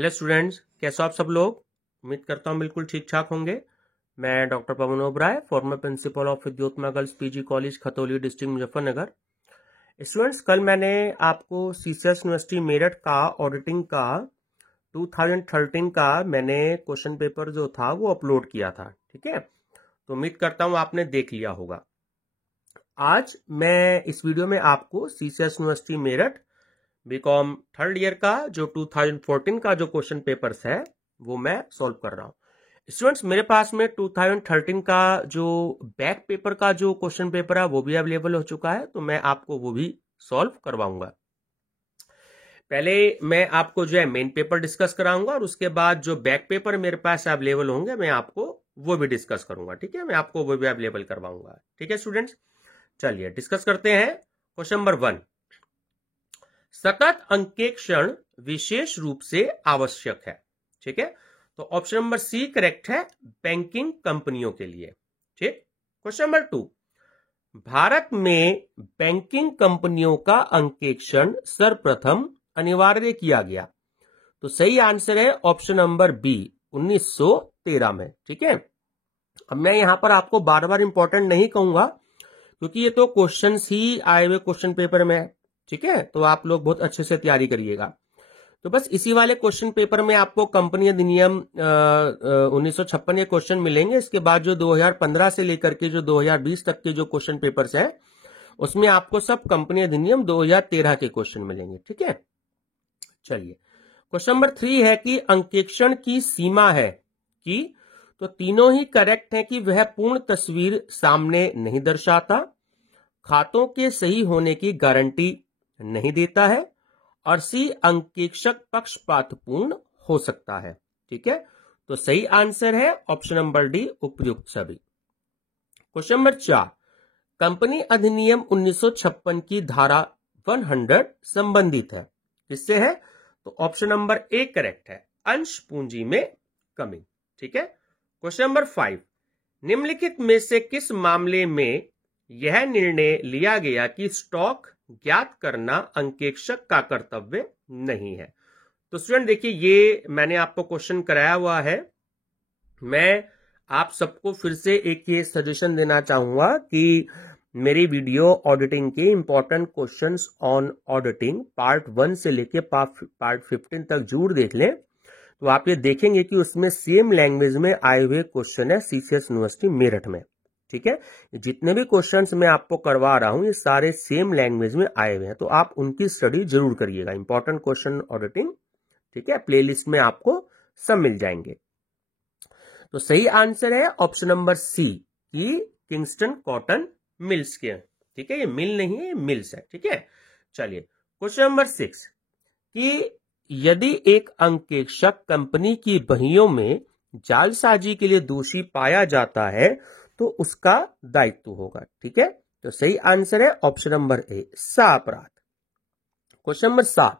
Hello students, कैसे हो आप सब लोग। उम्मीद करता हूँ बिल्कुल ठीक ठाक होंगे। मैं doctor Pawan Oberoi, former principal of Vidyottama girls PG college Khatauli district Muzaffarnagar. Students, कल मैंने आपको सीसीएस यूनिवर्सिटी मेरठ का ऑडिटिंग का 2013 का मैंने क्वेश्चन पेपर जो था वो अपलोड किया था। ठीक है, तो उम्मीद करता हूँ आपने देख लिया होगा। आज मैं इस वीडियो में आपको CCS university Meerut BCom third year का जो 2014 का जो क्वेश्चन पेपर्स है वो मैं सॉल्व कर रहा हूं। स्टूडेंट्स, मेरे पास में 2013 का जो बैक पेपर का जो क्वेश्चन पेपर है वो भी अवेलेबल हो चुका है, तो मैं आपको वो भी सॉल्व करवाऊंगा। पहले मैं आपको जो है मेन पेपर डिस्कस कराऊंगा और उसके बाद जो बैक पेपर मेरे पास अवेलेबल होंगे मैं आपको वो भी डिस्कस करूंगा। ठीक है, मैं आपको वो भी अवेलेबल करवाऊंगा। ठीक है स्टूडेंट्स, चलिए डिस्कस करते हैं। क्वेश्चन नंबर 1, सतत अंकेक्षण विशेष रूप से आवश्यक है। ठीक है, तो ऑप्शन नंबर सी करेक्ट है बैंकिंग कंपनियों के लिए। ठीक, क्वेश्चन नंबर 2, भारत में बैंकिंग कंपनियों का अंकेक्षण सर्वप्रथम अनिवार्य किया गया। तो सही आंसर है ऑप्शन नंबर बी 1913 में। ठीक है, अब मैं यहां पर आपको बार बार इंपॉर्टेंट नहीं कहूंगा क्योंकि ये तो क्वेश्चंस ही आए हुए क्वेश्चन पेपर में है। ठीक है, तो आप लोग बहुत अच्छे से तैयारी करिएगा। तो बस इसी वाले क्वेश्चन पेपर में आपको कंपनी अधिनियम 1956 के क्वेश्चन मिलेंगे। इसके बाद जो 2015 से लेकर के जो 2020 तक के जो क्वेश्चन पेपर्स हैं उसमें आपको सब कंपनी अधिनियम 2013 के क्वेश्चन मिलेंगे। ठीक है, चलिए क्वेश्चन नंबर 3 है कि अंकेक्षण की सीमा है कि, तो तीनों ही करेक्ट है कि वह पूर्ण तस्वीर सामने नहीं दर्शाता, खातों के सही होने की गारंटी नहीं देता है, और सी अंकेक्षक पक्षपातपूर्ण हो सकता है। ठीक है, तो सही आंसर है ऑप्शन नंबर डी उपयुक्त सभी। क्वेश्चन नंबर 4, कंपनी अधिनियम 1956 की धारा 100 संबंधित है, किससे है? तो ऑप्शन नंबर ए करेक्ट है, अंश पूंजी में कमी। ठीक है, क्वेश्चन नंबर 5, निम्नलिखित में से किस मामले में यह निर्णय लिया गया कि स्टॉक ज्ञात करना अंकेक्षक का कर्तव्य नहीं है? तो स्टूडेंट देखिए, ये मैंने आपको क्वेश्चन कराया हुआ है। मैं आप सबको फिर से एक ये सजेशन देना चाहूंगा कि मेरी वीडियो ऑडिटिंग के important questions on auditing part 1 से लेके पार्ट 15 तक जरूर देख लें। तो आप ये देखेंगे कि उसमें सेम लैंग्वेज में आए हुए क्वेश्चन है सीसीएस यूनिवर्सिटी मेरठ में। ठीक है, जितने भी क्वेश्चंस मैं आपको करवा रहा हूं ये सारे सेम लैंग्वेज में आए हुए हैं, तो आप उनकी स्टडी जरूर करिएगा। इंपॉर्टेंट क्वेश्चन ऑडिटिंग, ठीक है, प्लेलिस्ट में आपको सब मिल जाएंगे। तो सही आंसर है ऑप्शन नंबर सी कि किंगस्टन कॉटन मिल्स के। ठीक है, ये मिल नहीं है, ये मिल्स है। ठीक है, चलिए क्वेश्चन नंबर 6 कि यदि एक अंकेक्षक कंपनी की बहियों में जालसाजी के लिए दोषी पाया जाता है तो उसका दायित्व होगा। ठीक है, तो सही आंसर है ऑप्शन नंबर ए सापराध। क्वेश्चन नंबर 7,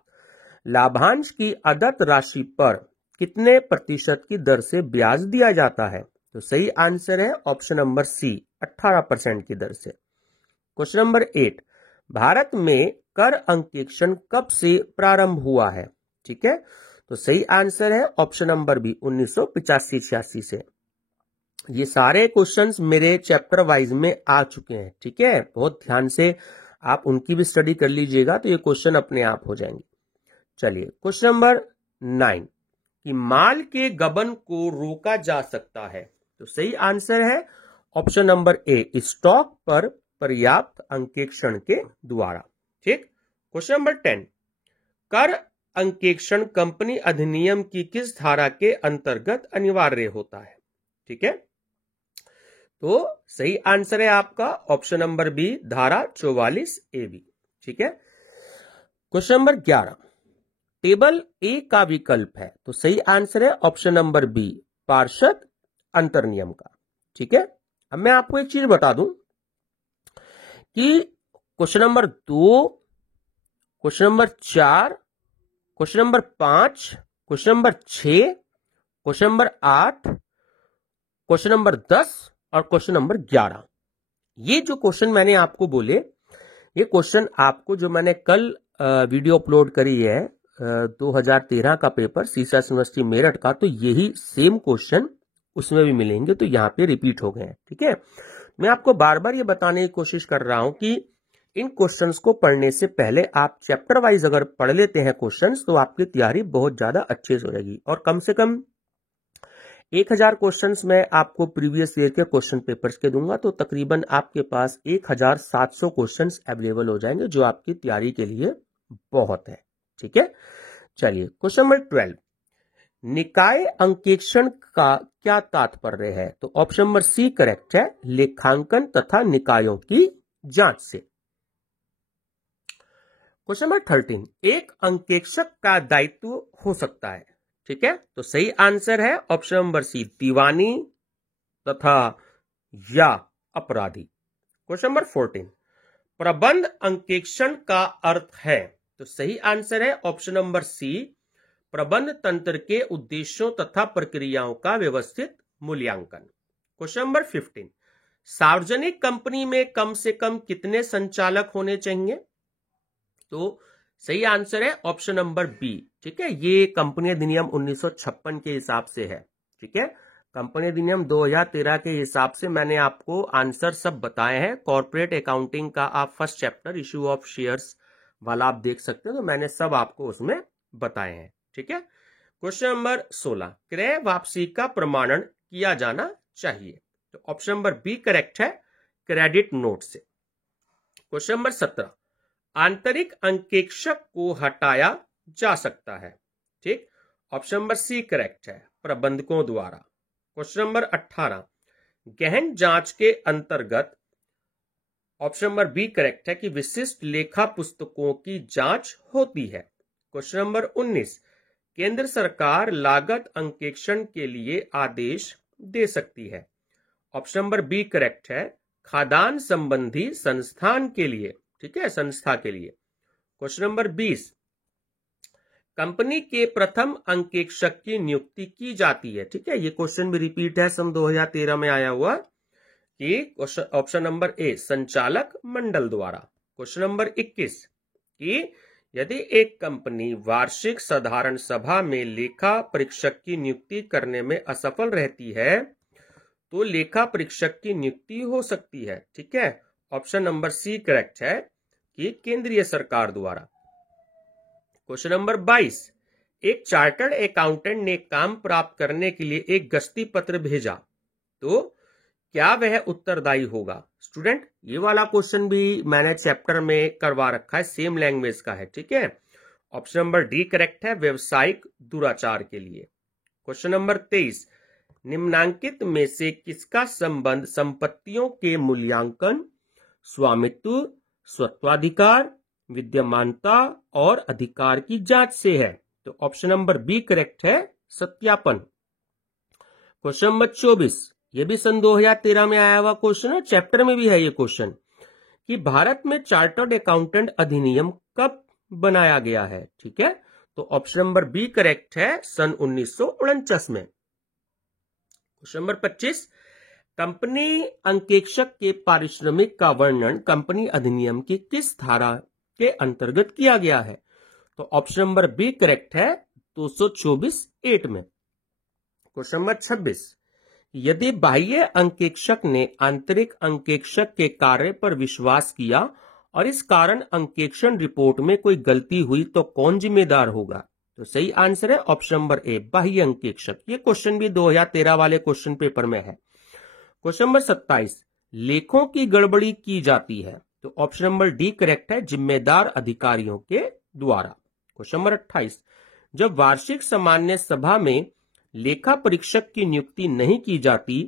लाभांश की अदत्त राशि पर कितने प्रतिशत की दर से ब्याज दिया जाता है? तो सही आंसर है ऑप्शन नंबर सी 18% की दर से। क्वेश्चन नंबर 8, भारत में कर अंकेक्षण कब से प्रारंभ हुआ है? ठीक है, तो सही आंसर है ऑप्शन नंबर बी 1985-86 से। ये सारे क्वेश्चंस मेरे चैप्टर वाइज में आ चुके हैं। ठीक है, बहुत ध्यान से आप उनकी भी स्टडी कर लीजिएगा तो ये क्वेश्चन अपने आप हो जाएंगे। चलिए क्वेश्चन नंबर 9 कि माल के गबन को रोका जा सकता है? तो सही आंसर है ऑप्शन नंबर ए स्टॉक पर पर्याप्त अंकेक्षण के द्वारा। ठीक, क्वेश्चन नंबर 10, कर अंकेक्षण कंपनी अधिनियम की किस धारा के अंतर्गत अनिवार्य होता है? ठीक है, तो सही आंसर है आपका ऑप्शन नंबर बी धारा 44AB। ठीक है, क्वेश्चन नंबर 11, टेबल ए का विकल्प है, तो सही आंसर है ऑप्शन नंबर बी पार्षद अंतर्नियम का। ठीक है, अब मैं आपको एक चीज बता दूं कि question number 2, question number 4, question number 5, question number 6, question number 8, question number 10 और क्वेश्चन नंबर 11, ये जो क्वेश्चन मैंने आपको बोले, ये क्वेश्चन आपको जो मैंने कल वीडियो अपलोड करी है 2013 का पेपर सीसास यूनिवर्सिटी मेरठ का, तो यही सेम क्वेश्चन उसमें भी मिलेंगे, तो यहाँ पे रिपीट हो गए हैं। ठीक है, मैं आपको बार बार ये बताने की कोशिश कर रहा हूं कि इन क्वेश्चंस को पढ़ने से पहले आप चैप्टर वाइज अगर पढ़ लेते हैं क्वेश्चंस, तो आपकी तैयारी बहुत ज्यादा अच्छे से हो जाएगी। और कम से कम 1000 क्वेश्चंस मैं आपको प्रीवियस ईयर के क्वेश्चन पेपर्स के दूंगा, तो तकरीबन आपके पास 1700 क्वेश्चंस अवेलेबल हो जाएंगे, जो आपकी तैयारी के लिए बहुत है। ठीक है, चलिए क्वेश्चन नंबर 12, निकाय अंकेक्षण का क्या तात्पर्य है? तो ऑप्शन नंबर सी करेक्ट है, लेखांकन तथा निकायों की जांच से। क्वेश्चन नंबर 13, एक अंकेक्षक का दायित्व हो सकता है। ठीक है, तो सही आंसर है ऑप्शन नंबर सी, दीवानी तथा या अपराधी। क्वेश्चन नंबर 14, प्रबंध अंकेक्षण का अर्थ है? तो सही आंसर है ऑप्शन नंबर सी, प्रबंध तंत्र के उद्देश्यों तथा प्रक्रियाओं का व्यवस्थित मूल्यांकन। क्वेश्चन नंबर 15, सार्वजनिक कंपनी में कम से कम कितने संचालक होने चाहिए? तो सही आंसर है ऑप्शन नंबर बी। ठीक है, ये कंपनी अधिनियम 1956 के हिसाब से है। ठीक है, कंपनी अधिनियम 2013 के हिसाब से मैंने आपको आंसर सब बताए हैं। कॉर्पोरेट अकाउंटिंग का आप first chapter issue of shares वाला आप देख सकते हो, तो मैंने सब आपको उसमें बताए हैं। ठीक है, क्वेश्चन नंबर 16, क्रय वापसी का प्रमाणन किया जाना चाहिए? तो ऑप्शन नंबर बी करेक्ट है, क्रेडिट नोट से। क्वेश्चन नंबर 17, आंतरिक अंकेक्षक को हटाया जा सकता है? ठीक, ऑप्शन नंबर सी करेक्ट है, प्रबंधकों द्वारा। क्वेश्चन नंबर 18, गहन जांच के अंतर्गत ऑप्शन नंबर बी करेक्ट है कि विशिष्ट लेखा पुस्तकों की जांच होती है। क्वेश्चन नंबर 19, केंद्र सरकार लागत अंकेक्षण के लिए आदेश दे सकती है? ऑप्शन नंबर बी करेक्ट है, खाद्यान्न संबंधी संस्थान के लिए। ठीक है, संस्था के लिए। क्वेश्चन नंबर 20, कंपनी के प्रथम अंकेक्षक की नियुक्ति की जाती है? ठीक है, ये क्वेश्चन भी रिपीट है, सन 2013 में आया हुआ, कि ऑप्शन नंबर ए, संचालक मंडल द्वारा। क्वेश्चन नंबर 21, कि यदि एक कंपनी वार्षिक साधारण सभा में लेखा परीक्षक की नियुक्ति करने में असफल रहती है, तो लेखा परीक्षक की नियुक्ति हो सकती है? ठीक है, ऑप्शन नंबर सी करेक्ट है कि केंद्रीय सरकार द्वारा। क्वेश्चन नंबर 22, एक चार्टर्ड अकाउंटेंट ने काम प्राप्त करने के लिए एक गस्ती पत्र भेजा, तो क्या वह उत्तरदायी होगा? स्टूडेंट, ये वाला क्वेश्चन भी मैंने चैप्टर में करवा रखा है, सेम लैंग्वेज का है। ठीक है, ऑप्शन नंबर डी करेक्ट है, व्यवसायिक दुराचार के लिए। क्वेश्चन नंबर 23, निम्नांकित में से किसका संबंध संपत्तियों के मूल्यांकन, स्वामित्व, स्वत्वाधिकार, विद्यमानता और अधिकार की जांच से है? तो ऑप्शन नंबर बी करेक्ट है, सत्यापन। क्वेश्चन नंबर 24, ये भी सन 2013 में आया हुआ क्वेश्चन है, चैप्टर में भी है ये क्वेश्चन, कि भारत में चार्टर्ड अकाउंटेंट अधिनियम कब बनाया गया है? ठीक है, तो ऑप्शन नंबर बी करेक्ट है, सन 1949 में। क्वेश्चन नंबर 25, कंपनी अंकेक्षक के पारिश्रमिक का वर्णन कंपनी अधिनियम की किस धारा के अंतर्गत किया गया है? तो ऑप्शन नंबर बी करेक्ट है, 224(8) में। क्वेश्चन नंबर 26, यदि बाह्य अंकेक्षक ने आंतरिक अंकेक्षक के कार्य पर विश्वास किया और इस कारण अंकेक्षण रिपोर्ट में कोई गलती हुई, तो कौन जिम्मेदार होगा? तो सही आंसर है ऑप्शन नंबर ए, बाह्य अंकेक्षक। ये क्वेश्चन भी 2013 वाले क्वेश्चन पेपर में है। क्वेश्चन नंबर 27, लेखों की गड़बड़ी की जाती है? तो ऑप्शन नंबर डी करेक्ट है, जिम्मेदार अधिकारियों के द्वारा। क्वेश्चन नंबर 28, जब वार्षिक सामान्य सभा में लेखा परीक्षक की नियुक्ति नहीं की जाती,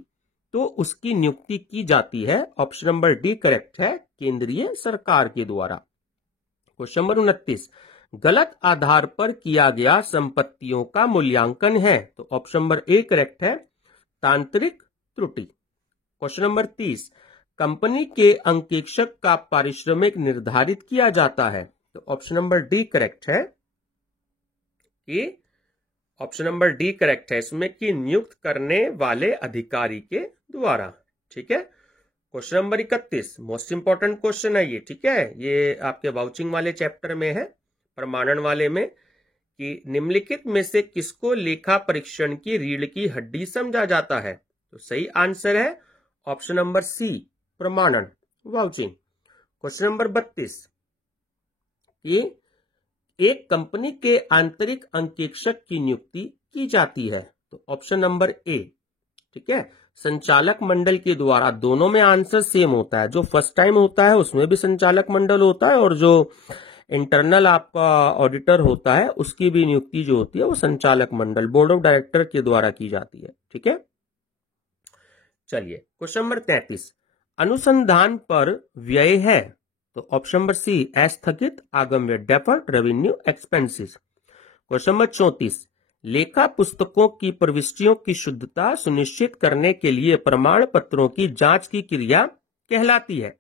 तो उसकी नियुक्ति की जाती है? ऑप्शन नंबर डी करेक्ट है, केंद्रीय सरकार के द्वारा। क्वेश्चन नंबर 29, गलत आधार पर किया गया संपत्तियों का मूल्यांकन है? तो ऑप्शन नंबर ए करेक्ट है, तांत्रिक त्रुटि। क्वेश्चन नंबर 30, कंपनी के अंकेक्षक का पारिश्रमिक निर्धारित किया जाता है? तो ऑप्शन नंबर डी करेक्ट है, कि ऑप्शन नंबर डी करेक्ट है इसमें, कि नियुक्त करने वाले अधिकारी के द्वारा। ठीक है, question number 31, most important question है ये। ठीक है, ये आपके वाउचिंग वाले चैप्टर में है, प्रमाणन वाले में, कि निम्नलिखित में से किसको लेखा परीक्षण की रीढ़ की हड्डी समझा जाता है? तो सही आंसर है ऑप्शन नंबर सी, प्रमाणन, वाउचिंग। क्वेश्चन नंबर 32, कि एक कंपनी के आंतरिक अंकेक्षक की नियुक्ति की जाती है? तो ऑप्शन नंबर ए, ठीक है, संचालक मंडल के द्वारा। दोनों में आंसर सेम होता है, जो फर्स्ट टाइम होता है उसमें भी संचालक मंडल होता है, और जो इंटरनल आपका ऑडिटर होता है उसकी भी नियुक्ति जो होती है वो संचालक मंडल, बोर्ड ऑफ डायरेक्टर के द्वारा की जाती है। ठीक है, चलिए क्वेश्चन नंबर 33, अनुसंधान पर व्यय है? तो ऑप्शन नंबर सी, अस्थगित आगम व्यय, deferred revenue expenses. Question number 34, लेखा पुस्तकों की प्रविष्टियों की शुद्धता सुनिश्चित करने के लिए प्रमाण पत्रों की जांच की क्रिया कहलाती है?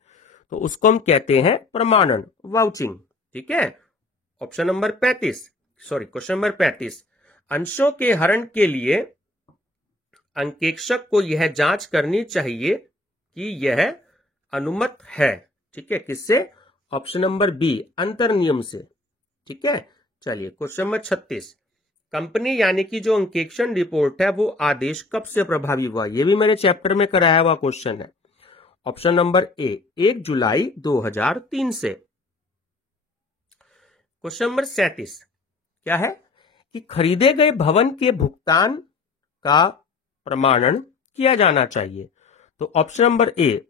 तो उसको हम कहते हैं प्रमाणन, वाउचिंग। ठीक है, option number 35, sorry question number 35, अंशों के हरण के लिए अंकेक्षक को यह जांच करनी चाहिए कि यह अनुमत है। ठीक है, किससे? ऑप्शन नंबर बी, अंतर नियम से। ठीक है, चलिए क्वेश्चन नंबर 36, कंपनी यानी कि जो अंकेक्षण रिपोर्ट है वो आदेश कब से प्रभावी हुआ? ये भी मेरे चैप्टर में कराया हुआ क्वेश्चन है। ऑप्शन नंबर ए, 1 जुलाई 2003 से। क्वेश्चन नंबर 37 क्या है कि खरीदे गए भवन के भुगतान का प्रमाणन किया जाना चाहिए? तो ऑप्शन नंबर ए,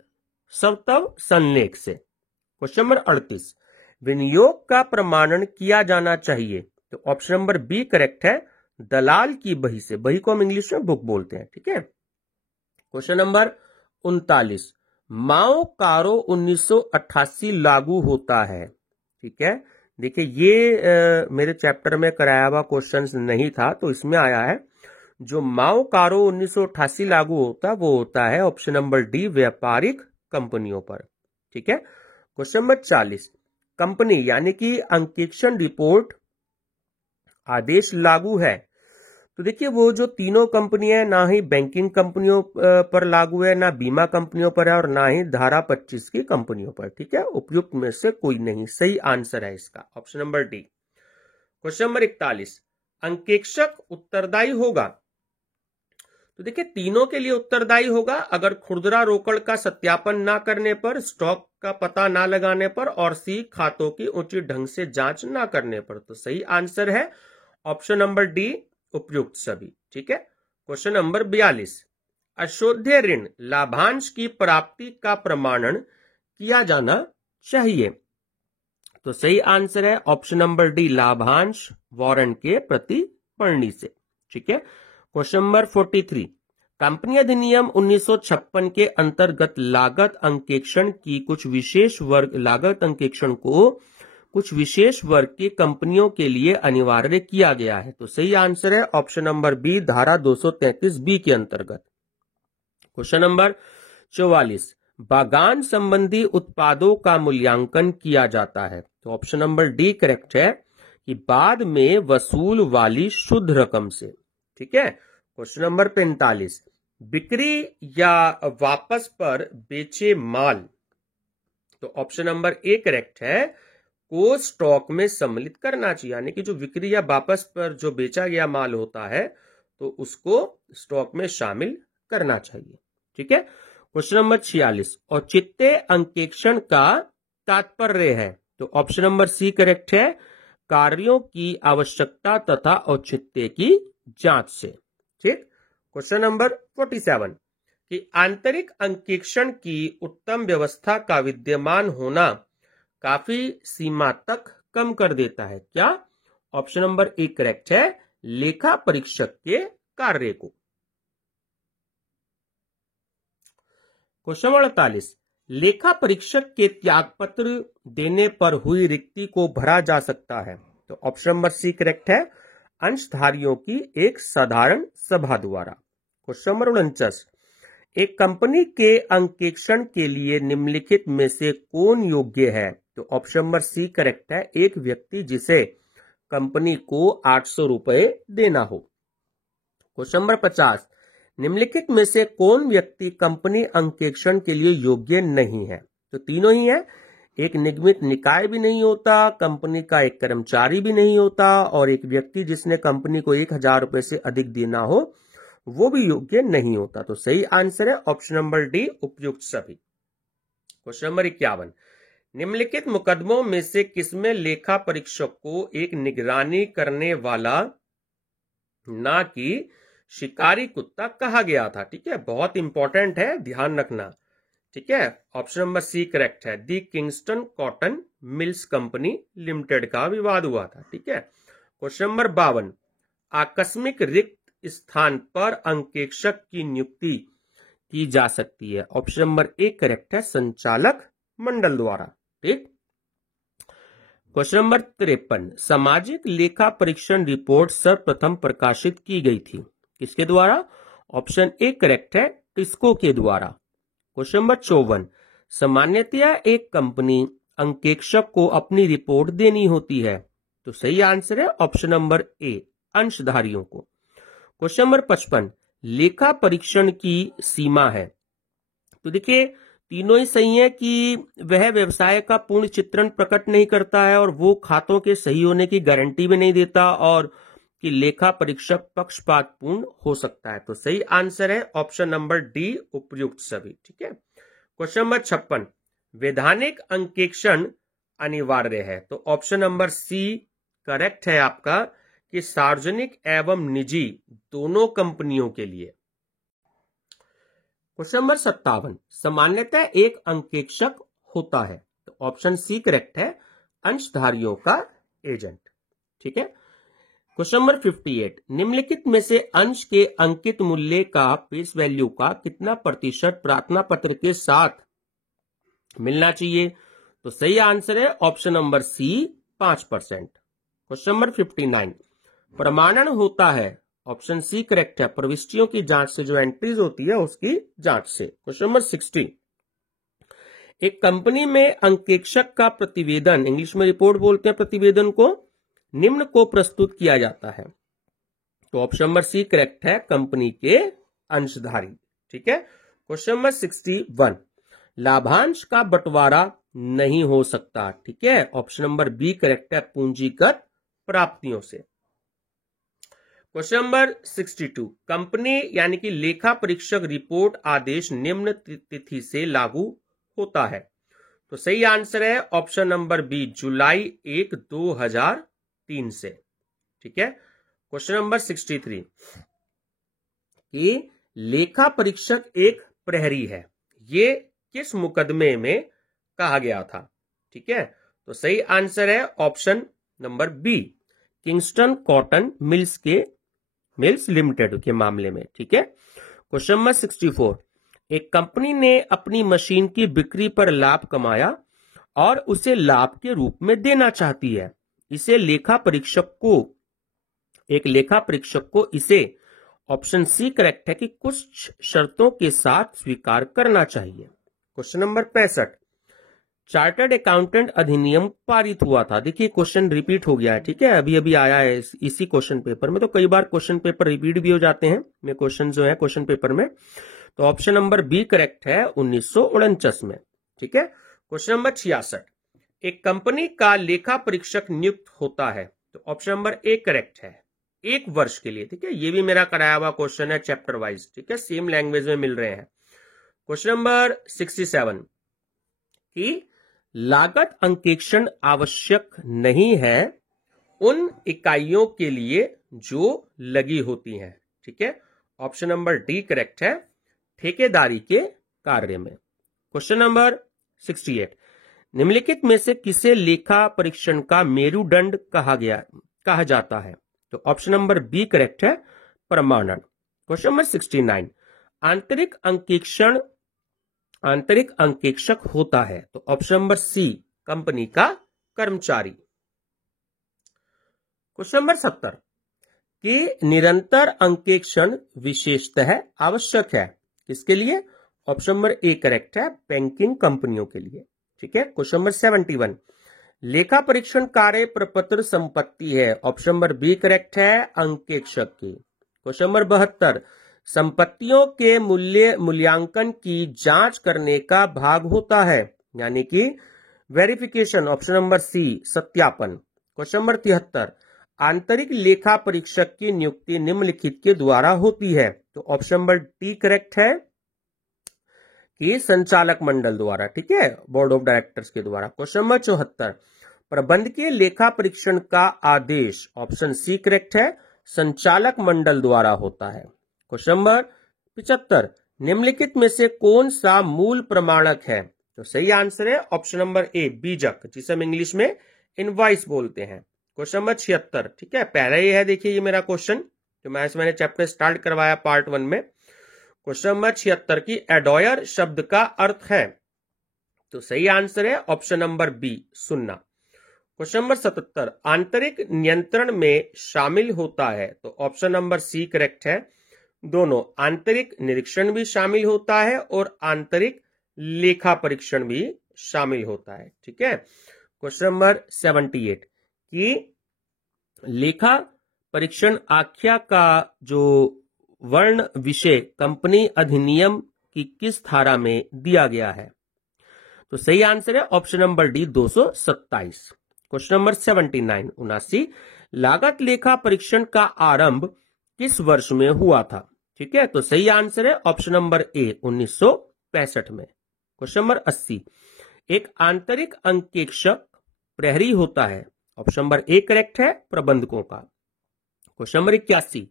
स्वतः संलेख से। क्वेश्चन नंबर 38, विनियोग का प्रमाणन किया जाना चाहिए? तो ऑप्शन नंबर बी करेक्ट है, दलाल की बही से। बही को हम इंग्लिश में बुक बोलते हैं। ठीक है, क्वेश्चन नंबर 39, माओ कारो 1988 लागू होता है? ठीक है, देखिए ये मेरे चैप्टर में कराया हुआ क्वेश्चन नहीं था, तो इसमें आया है जो माओ कारो 1988 लागू होता है वो होता है ऑप्शन नंबर डी, व्यापारिक कंपनियों पर। ठीक है, क्वेश्चन नंबर 40, कंपनी यानी कि अंकेक्षण रिपोर्ट आदेश लागू है? तो देखिए वो जो तीनों कंपनियां हैं, ना ही बैंकिंग कंपनियों पर लागू है, ना बीमा कंपनियों पर है, और ना ही धारा 25 की कंपनियों पर। ठीक है, उपयुक्त में से कोई नहीं। सही आंसर है इसका option number D. Question number 41, अंकेक्षक उत्तरदायी होगा? तो देखिए तीनों के लिए उत्तरदायी होगा अगर खुदरा रोकड़ का सत्यापन ना करने पर, स्टॉक का पता ना लगाने पर, और सी, खातों की उचित ढंग से जांच ना करने पर। तो सही आंसर है ऑप्शन नंबर डी, उपयुक्त सभी। ठीक है, क्वेश्चन नंबर 42, अशोध्य ऋण लाभांश की प्राप्ति का प्रमाणन किया जाना चाहिए? तो सही आंसर है ऑप्शन नंबर डी, लाभांश वारंट के प्रति पढ़ने से। ठीक है, क्वेश्चन नंबर 43, कंपनी अधिनियम 1956 के अंतर्गत लागत अंकेक्षण की कुछ विशेष वर्ग, लागत अंकेक्षण को कुछ विशेष वर्ग की कंपनियों के लिए अनिवार्य किया गया है? तो सही आंसर है ऑप्शन नंबर बी, धारा 233 बी के अंतर्गत। क्वेश्चन नंबर 44, बागान संबंधी उत्पादों का मूल्यांकन किया जाता है? तो ऑप्शन नंबर डी करेक्ट है कि बाद में वसूल वाली शुद्ध रकम से। ठीक है, क्वेश्चन नंबर 45, बिक्री या वापस पर बेचे माल? तो ऑप्शन नंबर ए करेक्ट है, को स्टॉक में सम्मिलित करना चाहिए, यानी कि जो बिक्री या वापस पर जो बेचा गया माल होता है तो उसको स्टॉक में शामिल करना चाहिए। ठीक है, क्वेश्चन नंबर 46, औचित्य अंकेक्षण का तात्पर्य है? तो ऑप्शन नंबर सी करेक्ट है, कार्यों की आवश्यकता तथा औचित्य की जांच से। ठीक, क्वेश्चन नंबर 47, कि आंतरिक अंकेक्षण की उत्तम व्यवस्था का विद्यमान होना काफी सीमा तक कम कर देता है? क्या? ऑप्शन नंबर ए करेक्ट है, लेखा परीक्षक के कार्य को। क्वेश्चन नंबर 48, लेखा परीक्षक के त्यागपत्र देने पर हुई रिक्ति को भरा जा सकता है? तो ऑप्शन नंबर सी करेक्ट है, अंशधारियों की एक साधारण सभा द्वारा। क्वेश्चन नंबर 49, एक कंपनी के अंकेक्षण के लिए निम्नलिखित में से कौन योग्य है? तो ऑप्शन नंबर सी करेक्ट है, एक व्यक्ति जिसे कंपनी को 800 रुपए देना हो। क्वेश्चन नंबर 50, निम्नलिखित में से कौन व्यक्ति कंपनी अंकेक्षण के लिए योग्य नहीं है? तो तीनों ही है, एक निगमित निकाय भी नहीं होता, कंपनी का एक कर्मचारी भी नहीं होता, और एक व्यक्ति जिसने कंपनी को 1,000 रुपए से अधिक देना हो वो भी योग्य नहीं होता। तो सही आंसर है ऑप्शन नंबर डी, उपयुक्त सभी। क्वेश्चन नंबर 51, निम्नलिखित मुकदमों में से किसमें लेखा परीक्षक को एक निगरानी करने वाला ना कि शिकारी कुत्ता कहा गया था? ठीक है, बहुत इंपॉर्टेंट है, ध्यान रखना। ठीक है, ऑप्शन नंबर सी करेक्ट है। The Kingston cotton mills company limited का विवाद हुआ था। ठीक है, क्वेश्चन नंबर 52, आकस्मिक रिक्त स्थान पर अंकेक्षक की नियुक्ति की जा सकती है? ऑप्शन नंबर ए करेक्ट है, संचालक मंडल द्वारा। ठीक, क्वेश्चन नंबर 53, सामाजिक लेखा परीक्षण रिपोर्ट सर्वप्रथम प्रकाशित की गई थी? किसके द्वारा? ऑप्शन ए करेक्ट है, टिस्को के द्वारा। क्वेश्चन नंबर 54, सामान्यतया एक कंपनी अंकेक्षक को अपनी रिपोर्ट देनी होती है, तो सही आंसर है ऑप्शन नंबर ए, अंशधारियों को। क्वेश्चन नंबर 55, लेखा परीक्षण की सीमा है? तो देखिए तीनों ही सही है कि वह व्यवसाय का पूर्ण चित्रण प्रकट नहीं करता है और वो खातों के सही होने की गारंटी भी नहीं देता, और कि लेखा परीक्षक पक्षपातपूर्ण हो सकता है। तो सही आंसर है ऑप्शन नंबर डी, उपयुक्त सभी। ठीक है, क्वेश्चन नंबर 56, वैधानिक अंकेक्षण अनिवार्य है? तो ऑप्शन नंबर सी करेक्ट है आपका, कि सार्वजनिक एवं निजी दोनों कंपनियों के लिए। क्वेश्चन नंबर 57, सामान्यतः एक अंकेक्षक होता है? तो ऑप्शन सी करेक्ट है, अंशधारियों का एजेंट। ठीक है, क्वेश्चन नंबर 58, निम्नलिखित में से अंश के अंकित मूल्य का फेस वैल्यू का कितना प्रतिशत प्रार्थना पत्र के साथ मिलना चाहिए? तो सही आंसर है option number C, 5%। Question number 59, प्रमाणन होता है? ऑप्शन सी करेक्ट है, प्रविष्टियों की जांच से, जो एंट्रीज होती है उसकी जांच से। क्वेश्चन नंबर 60, एक कंपनी में अंकेक्षक का प्रतिवेदन, इंग्लिश में रिपोर्ट बोलते हैं प्रतिवेदन को, निम्न को प्रस्तुत किया जाता है? तो ऑप्शन नंबर सी करेक्ट है, कंपनी के अंशधारी। ठीक है, क्वेश्चन नंबर 61, लाभांश का बंटवारा नहीं हो सकता? ठीक है, ऑप्शन नंबर बी करेक्ट है, पूंजीगत प्राप्तियों से। क्वेश्चन नंबर 62, कंपनी यानी कि लेखा परीक्षक रिपोर्ट आदेश निम्न तिथि से लागू होता है? तो सही आंसर है ऑप्शन नंबर बी, जुलाई 1, 2003 से। ठीक है, क्वेश्चन नंबर 63, कि लेखा परीक्षक एक प्रहरी है, ये किस मुकदमे में कहा गया था? ठीक है, तो सही आंसर है option number B, Kingston cotton mills limited के मामले में। ठीक है, क्वेश्चन नंबर 64, एक कंपनी ने अपनी मशीन की बिक्री पर लाभ कमाया और उसे लाभ के रूप में देना चाहती है, इसे एक लेखा परीक्षक को इसे, ऑप्शन सी करेक्ट है, कि कुछ शर्तों के साथ स्वीकार करना चाहिए। क्वेश्चन नंबर 65, चार्टर्ड अकाउंटेंट अधिनियम पारित हुआ था? देखिए क्वेश्चन रिपीट हो गया है। ठीक है, अभी अभी आया है इसी क्वेश्चन पेपर में, तो कई बार क्वेश्चन पेपर रिपीट भी हो जाते हैं में क्वेश्चन जो है क्वेश्चन पेपर में। तो ऑप्शन नंबर बी करेक्ट है, 1949 में। ठीक है, क्वेश्चन नंबर 66, एक कंपनी का लेखा परीक्षक नियुक्त होता है? तो ऑप्शन नंबर ए करेक्ट है, 1 वर्ष के लिए। ठीक है, ये भी मेरा कराया हुआ क्वेश्चन है चैप्टर वाइज। ठीक है, सेम लैंग्वेज में मिल रहे हैं। क्वेश्चन नंबर 67, कि लागत अंकेक्षण आवश्यक नहीं है उन इकाइयों के लिए जो लगी होती हैं? ठीक है, ऑप्शन नंबर डी करेक्ट है, ठेकेदारी के कार्य में। क्वेश्चन नंबर 68, निम्नलिखित में से किसे लेखा परीक्षण का मेरुदंड कहा जाता है? तो ऑप्शन नंबर बी करेक्ट है, प्रमाणन। क्वेश्चन नंबर 69, आंतरिक अंकेक्षक होता है? तो ऑप्शन नंबर सी, कंपनी का कर्मचारी। क्वेश्चन नंबर 70, कि निरंतर अंकेक्षण विशेषतः आवश्यक है? किसके लिए? ऑप्शन नंबर ए करेक्ट है, बैंकिंग कंपनियों के लिए। ठीक है, क्वेश्चन नंबर 71, लेखा परीक्षण कार्य प्रपत्र संपत्ति है? ऑप्शन नंबर बी करेक्ट है, अंकेक्षक की। क्वेश्चन नंबर 72, संपत्तियों के मूल्यांकन की जांच करने का भाग होता है, यानी कि वेरिफिकेशन ऑप्शन नंबर सी सत्यापन। क्वेश्चन नंबर 73, आंतरिक लेखा परीक्षक की नियुक्ति निम्नलिखित के द्वारा होती है। तो ऑप्शन नंबर डी करेक्ट है कि संचालक मंडल द्वारा, ठीक है, बोर्ड ऑफ डायरेक्टर्स के द्वारा। क्वेश्चन नंबर 74, प्रबंधकीय लेखा परीक्षण का आदेश ऑप्शन सी करेक्ट है, संचालक मंडल द्वारा होता है। क्वेश्चन नंबर 75, निम्नलिखित में से कौन सा मूल प्रमाणक है। तो सही आंसर है ऑप्शन नंबर ए बीजक, जिसे हम इंग्लिश में इनवॉइस बोलते हैं। क्वेश्चन नंबर 76, ठीक है, पहला ये है, देखिए ये मेरा क्वेश्चन जो मैंने चैप्टर स्टार्ट करवाया पार्ट 1 में। क्वेश्चन नंबर 76 की एडॉयर शब्द का अर्थ है। तो सही आंसर है ऑप्शन नंबर बी सुनना। क्वेश्चन नंबर 77, आंतरिक नियंत्रण में शामिल होता है। तो ऑप्शन नंबर सी करेक्ट है, दोनों आंतरिक निरीक्षण भी शामिल होता है और आंतरिक लेखा परीक्षण भी शामिल होता है, ठीक है। क्वेश्चन नंबर 78 कि लेखा परीक्षण आख्या का जो वर्ण विषय कंपनी अधिनियम की किस धारा में दिया गया है। तो सही आंसर है option number D 227। Question number 79 लागत लेखा परीक्षण का आरंभ किस वर्ष में हुआ था। ठीक है, तो सही आंसर है ऑप्शन नंबर ए 1965 में। क्वेश्चन नंबर 80, एक आंतरिक अंकेक्षक प्रहरी होता है। ऑप्शन नंबर ए करेक्ट है, प्रबंधकों का। क्वेश्चन नंबर 81,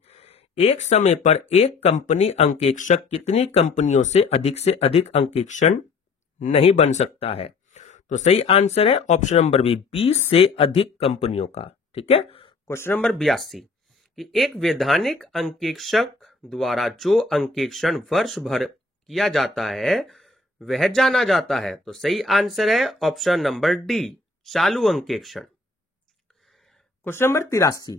एक समय पर एक कंपनी अंकेक्षक कितनी कंपनियों से अधिक अंकेक्षण नहीं बन सकता है। तो सही आंसर है ऑप्शन नंबर बी 20 से अधिक कंपनियों का। ठीक है। क्वेश्चन नंबर 82 कि एक वैधानिक अंकेक्षक द्वारा जो अंकेक्षण वर्ष भर किया जाता है वह जाना जाता है। तो सही आंसर है ऑप्शन नंबर डी चालू अंकेक्षण। क्वेश्चन नंबर 83,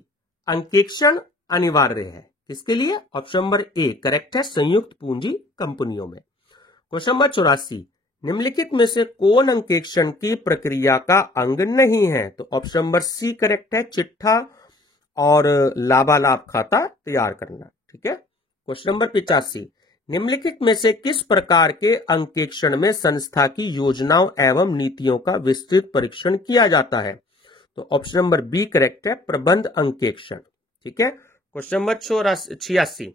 अंकेक्षण अनिवार्य है किसके लिए। ऑप्शन नंबर ए करेक्ट है, संयुक्त पूंजी कंपनियों में। क्वेश्चन नंबर 84, निम्नलिखित में से कौन अंकेक्षण की प्रक्रिया का अंग नहीं है। तो ऑप्शन नंबर सी करेक्ट है, चिट्ठा और लाभालाभ खाता तैयार करना। ठीक है। क्वेश्चन नंबर 85, निम्नलिखित में से किस प्रकार के अंकेक्षण में संस्था की योजनाओं एवं नीतियों का विस्तृत परीक्षण किया जाता है। तो ऑप्शन नंबर बी करेक्ट है, प्रबंध अंकेक्षण। ठीक है। क्वेश्चन नंबर 86,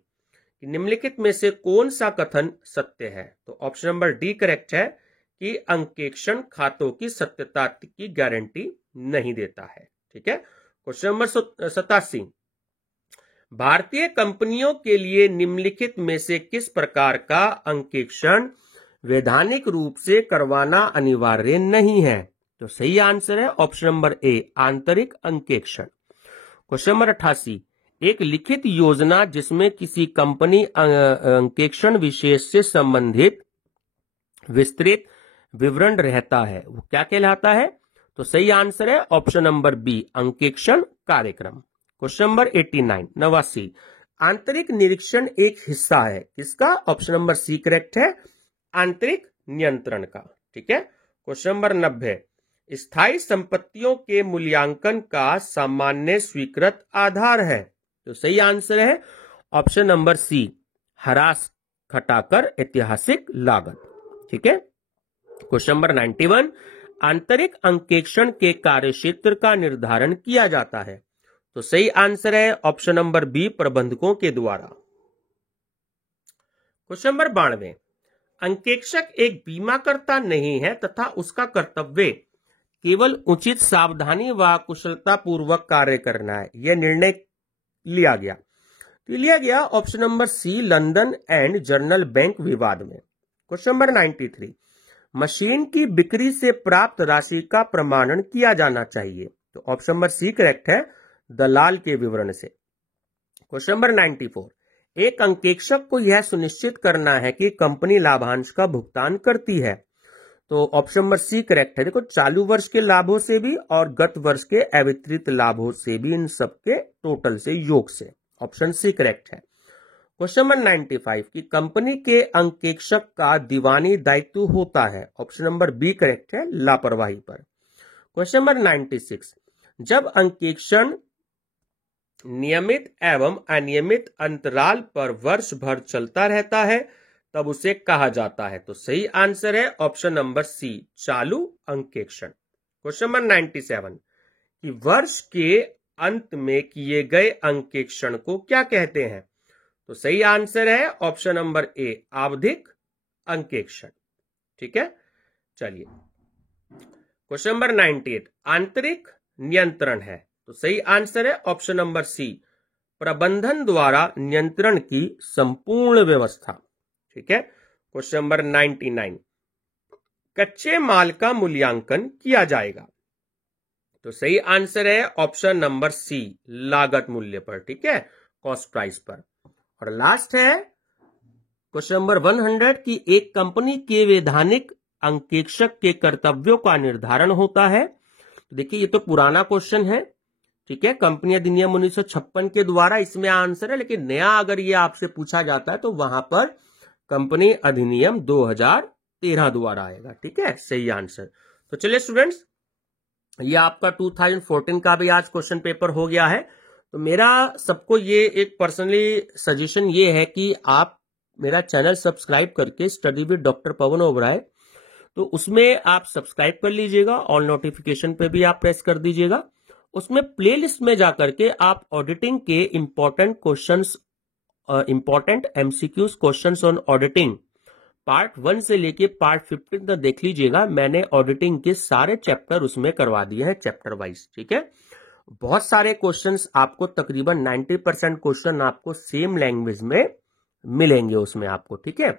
निम्नलिखित में से कौन सा कथन सत्य है। तो ऑप्शन नंबर डी करेक्ट है कि अंकेक्षण खातों की सत्यता की गारंटी नहीं देता है। ठीक है। क्वेश्चन नंबर 87, भारतीय कंपनियों के लिए निम्नलिखित में से किस प्रकार का अंकेक्षण वैधानिक रूप से करवाना अनिवार्य नहीं है। तो सही आंसर है ऑप्शन नंबर ए आंतरिक अंकेक्षण। क्वेश्चन नंबर 88, एक लिखित योजना जिसमें किसी कंपनी अंकेक्षण विशेष से संबंधित विस्तृत विवरण रहता है वो क्या कहलाता है। तो सही आंसर है ऑप्शन नंबर बी अंकेक्षण कार्यक्रम। क्वेश्चन नंबर 89 आंतरिक निरीक्षण एक हिस्सा है किसका। ऑप्शन नंबर सी करेक्ट है, आंतरिक नियंत्रण का। ठीक है। क्वेश्चन नंबर 90, स्थायी संपत्तियों के मूल्यांकन का सामान्य स्वीकृत आधार है। तो सही आंसर है ऑप्शन नंबर सी ह्रास घटाकर ऐतिहासिक लागत। ठीक है। क्वेश्चन नंबर 91, आंतरिक अंकेक्षण के कार्यक्षेत्र का निर्धारण किया जाता है। तो सही आंसर है ऑप्शन नंबर बी प्रबंधकों के द्वारा। क्वेश्चन नंबर 92, अंकेक्षक एक बीमाकर्ता नहीं है तथा उसका कर्तव्य केवल उचित सावधानी व कुशलता पूर्वक कार्य करना है। यह निर्णय लिया गया। तो लिया गया option number C London and general bank विवाद में। क्वेश्चन नंबर 93, मशीन की बिक्री से प्राप्त राशि का प्रमाणन किया जाना चाहिए। तो ऑप्शन नंबर सी करेक्ट है, दलाल के विवरण से। क्वेश्चन नंबर 94, एक अंकेक्षक को यह सुनिश्चित करना है कि कंपनी लाभांश का भुगतान करती है। तो ऑप्शन नंबर सी करेक्ट है। देखो चालू वर्ष के लाभों से भी और गत वर्ष के अवितरित लाभों से भी, इन सबके टोटल से योग से। ऑप्शन सी करेक्ट है। क्वेश्चन नंबर 95 की कंपनी के अंकेक्षक का दीवानी दायित्व होता है। ऑप्शन नंबर बी करेक्ट है, लापरवाही पर। क्वेश्चन नंबर 96, जब अंकेक्षण नियमित एवं अनियमित अंतराल पर वर्ष भर चलता रहता है तब उसे कहा जाता है। तो सही आंसर है ऑप्शन नंबर सी, चालू अंकेक्षण। क्वेश्चन नंबर 97 कि वर्ष के अंत में किए गए अंकेक्षण को क्या कहते हैं? तो सही आंसर है ऑप्शन नंबर ए, आवधिक अंकेक्षण। ठीक है, चलिए क्वेश्चन नंबर 98 आंतरिक नियंत्रण है। तो सही आंसर है ऑप्शन नंबर सी, प्रबंधन द्वारा नियंत्रण की संपूर्ण व्यवस्था। ठीक है, क्वेश्चन नंबर 99 कच्चे माल का मूल्यांकन किया जाएगा। तो सही आंसर है ऑप्शन नंबर सी, लागत मूल्य पर। ठीक है, कॉस्ट प्राइस पर। और लास्ट है क्वेश्चन नंबर 100 की एक कंपनी के वैधानिक अंकेक्षक के कर्तव्यों का निर्धारण होता है। तो देखिए ये तो पुराना क्वेश्चन है। ठीक है, कंपनी अधिनियम 1956 के द्वारा इसमें आंसर है, लेकिन नया अगर ये आपसे पूछा जाता है तो वहां पर कंपनी अधिनियम 2013 द्वारा आएगा। ठीक है, सही आंसर। तो चलिए स्टूडेंट्स, ये आपका 2014 का भी आज क्वेश्चन पेपर हो गया है। तो मेरा सबको ये एक पर्सनली सजेशन ये है कि आप मेरा चैनल सब्सक्राइब करके study with doctor Pawan Oberoi, तो उसमें आप सब्सक्राइब कर लीजिएगा, ऑल नोटिफिकेशन पे भी आप प्रेस कर दीजिएगा। उसमें प्लेलिस्ट में जाकर के आप ऑडिटिंग के important questions, important MCQs questions on auditing part 1 से लेके पार्ट 15 तक देख लीजिएगा। मैंने ऑडिटिंग के सारे चैप्टर उसमें करवा दिए हैं चैप्टर वाइज। ठीक है, बहुत सारे क्वेश्चंस आपको, तकरीबन 90% क्वेश्चन आपको सेम लैंग्वेज में मिलेंगे उसमें आपको। ठीक है,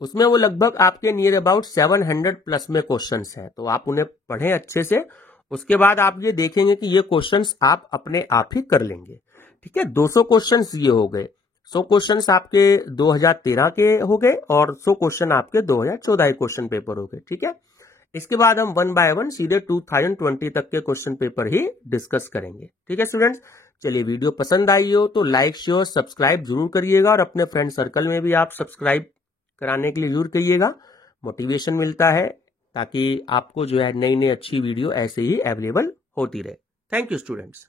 उसमें वो लगभग आपके नियर अबाउट 700 प्लस में क्वेश्चंस हैं, तो आप उन्हें पढ़ें अच्छे से। उसके बाद आप ये देखेंगे कि ये क्वेश्चंस आप अपने आप ही कर लेंगे। ठीक है, 200 क्वेश्चंस ये हो गए, 100 क्वेश्चंस आपके 2013 के हो गए और 100 क्वेश्चन आपके 2014 के क्वेश्चन पेपर हो गए। ठीक है, इसके बाद हम 1 बाय 1 सीधे 2020 तक के क्वेश्चन पेपर ही डिस्कस करेंगे। ठीक है स्टूडेंट्स, चलिए वीडियो पसंद आई हो तो लाइक शेयर सब्सक्राइब जरूर करिएगा, और अपने फ्रेंड सर्कल में भी आप सब्सक्राइब कराने के लिए जरूर कहिएगा। मोटिवेशन मिलता है ताकि आपको जो है नई नई अच्छी वीडियो ऐसे ही अवेलेबल होती रहे। Thank you students.